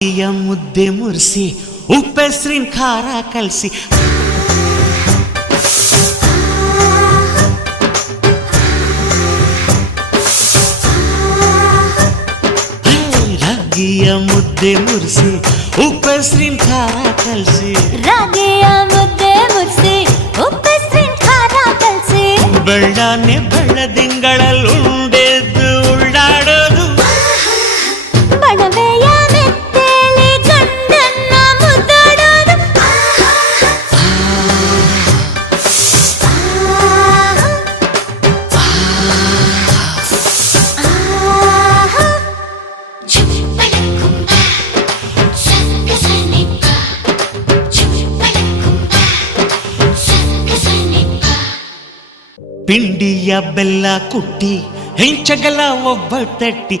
ಇಯ ಮುದ್ದೆ ಮುರಿಸಿ ಉಪ್ಪೆಸ್ರಿನ ಖಾರ ಕಲಸಿ ರಾಗಿಯ ಮುದ್ದೆ ಮುರಿಸಿ ಉಪ್ಪೆಸ್ರಿನ ಖಾರ ಕಲಸಿ ರಾಗಿಯ ಮುದ್ದೆ ಮುರ್ಸಿ ಉಪ್ಪೆಸ್ರಿನ್ ಖಾರ ಕಲ್ಸಿ ಬೆಳ್ಳನೆ ಬೆಳ್ಳದಿಂಗಳಲ್ಲುಂಡೆದ್ದು ಪಿಂಡಿಯ ಬೆಲ್ಲ ಕುಟ್ಟಿ ಹೆಂಚಗಲ ಒಬ್ಬ ತಟ್ಟಿ